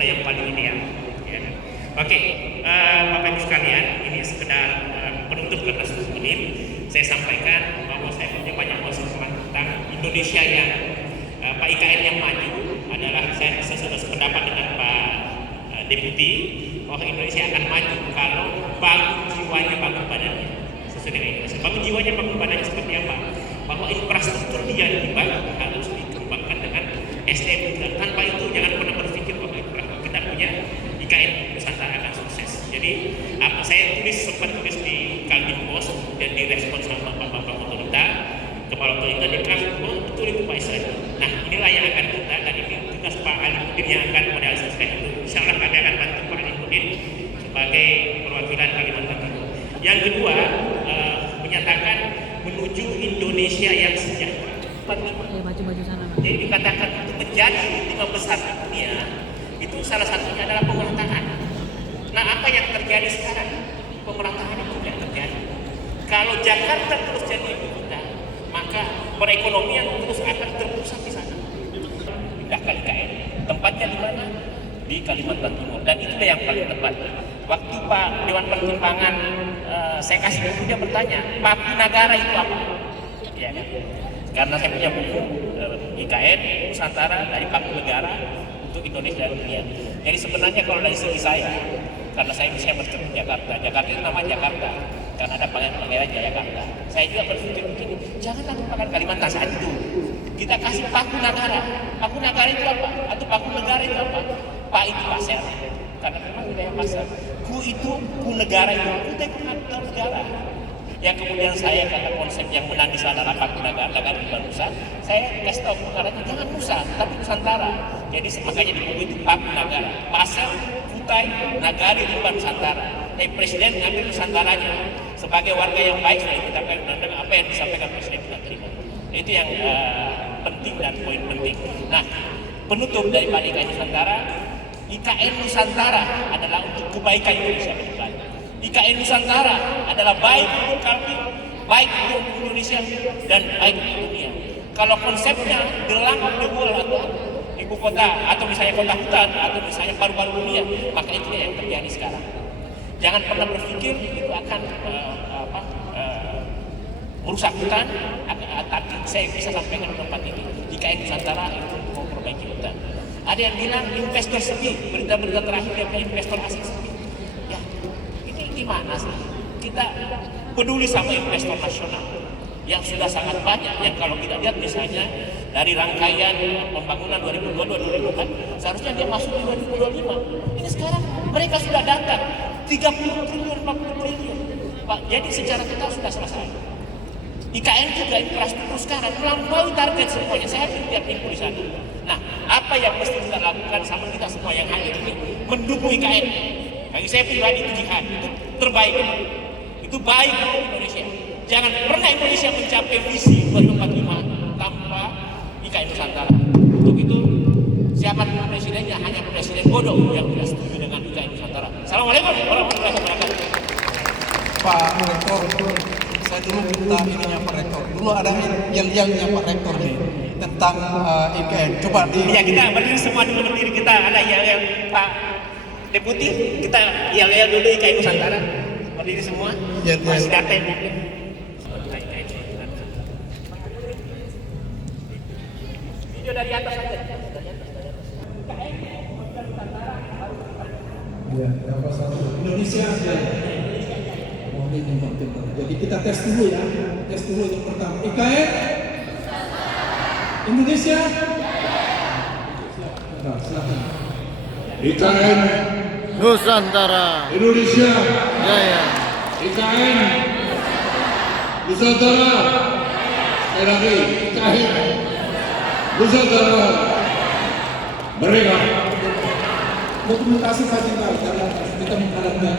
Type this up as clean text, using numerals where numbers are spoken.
itulah yang paling ideal. Ya. Oke, Bapak Ibu sekalian, ini sekedar penutup atas ini. Saya sampaikan bahwa saya punya banyak konsentrasi tentang Indonesia yang Pak IKN yang maju adalah saya sudah sependapat dengan Pak Deputi bahwa Indonesia akan maju kalau bangun jiwanya, bangun badannya sesuai dengan Indonesia. Bangun jiwanya, bangun badannya seperti apa? Bahwa infrastruktur yang dibangun harus dikembangkan dengan SDM. Tanpa itu jangan pernah berpikir bahwa kita punya IKN Nusantara akan sukses. Jadi apa saya sempat tulis di Kaltim Post dan direspon sama Bapak otorita, kepala otorita dia bilang, oh betul itu Pak Israel. Nah inilah yang akan kita, dan ini tugas Pak Alimuddin yang akan merealisasikan itu. Insya Allah kami akan bantu Pak Alimuddin sebagai perwakilan Kalimantan Timur. Yang kedua, menyatakan menuju Indonesia yang sejahtera. Maju sana. Jadi dikatakan untuk menjadi 5 besar di dunia, itu salah satunya adalah pemerataan. Nah apa yang terjadi sekarang? Pemerataan itu tidak terjadi. Kalau Jakarta terus jadi ibu kota, maka perekonomian terus akan terpusat di sana. Pindahkan IKN. Tempatnya di mana? Di Kalimantan Timur. Dan itulah yang paling tepat. Waktu Pak Dewan Pertimbangan saya kasih buku, dia bertanya, Paku Negara itu apa? Ya kan? Karena saya punya buku IKN Nusantara dari Paku Negara untuk Indonesia dan dunia. Jadi sebenarnya kalau dari segi saya, karena saya bertemu Jakarta, Jakarta itu nama Jakarta, karena ada Pangeran Jayakarta. Saya juga berpikir begini, janganlah lupakan Kalimantan saat itu. Kita kasih Paku Negara. Paku Negara itu apa? Atau Paku Negara itu apa? Pak itu pasar, karena memang wilayah pasar. Ku itu, ku negara itu, kita itu negara. Yang kemudian saya kata konsep yang menang di sana adalah Paku Negara, negara di Nusa. Saya kasih tahu negaranya jangan Nusa, tapi Nusantara. Jadi makanya di buku itu Paku Negara, pasar, kutai, nagari di Nusantara. Presiden mengambil Nusantaranya sebagai warga yang baik. Saya kita dengan apa yang disampaikan Presiden kita terima. Itu yang penting dan poin penting. Nah, penutup dari IKN Nusantara. IKN Nusantara adalah untuk kebaikan Indonesia ke depan. IKN Nusantara adalah baik untuk kami, baik untuk Indonesia, dan baik untuk dunia. Kalau konsepnya the land of the world atau ibu kota, atau misalnya kota hutan, atau misalnya paru-paru dunia, maka itu yang terjadi sekarang. Jangan pernah berpikir itu akan merusak hutan, tapi saya bisa sampaikan di tempat ini, IKN Nusantara itu mau perbaiki hutan. Ada yang bilang investor sepi, berita-berita terakhir yang investor asing sepi. Ya, ini gimana sih? Kita peduli sama investor nasional yang sudah sangat banyak. Yang kalau kita lihat misalnya dari rangkaian pembangunan 2022-2024, seharusnya dia masuk di 2025. Ini sekarang mereka sudah datang 30 triliun, 40 triliun. Pak, jadi secara kita sudah selesai. IKN juga infrastruktur sekarang melampaui target semuanya. Saya tidak minggu di sana. Nah, apa yang mesti kita lakukan sama kita semua yang hadir ini? Mendukung IKN. Bagi saya pribadi itu jihad, itu terbaik. Itu baik untuk Indonesia. Jangan pernah Indonesia mencapai visi 2045 tanpa IKN Nusantara. Untuk itu, siapa presidennya? Hanya presiden bodoh yang tidak setuju dengan IKN Nusantara. Assalamualaikum warahmatullahi wabarakatuh. Pak Rektor, saya dulu minta ininya Pak Rektor. Dulu ada yel-yelnya Pak Rektor nih tentang IKN. Coba di. Ya kita berdiri semua dulu, berdiri kita ada yel-yel Pak Deputi, kita yel-yel dulu IKN Nusantara. Berdiri semua. Masih data yang mungkin. Video dari atas saja. Ya, nomor 1 Indonesia. Jadi kita tes dulu ya. Tes dulu yang pertama. IKN Indonesia. Nah, silakan. IKN Nusantara. Indonesia. Jaya. IKN Nusantara. Sekali lagi, IKN Nusantara. Mereka Dokumentasi fasilitas kita menghadapkan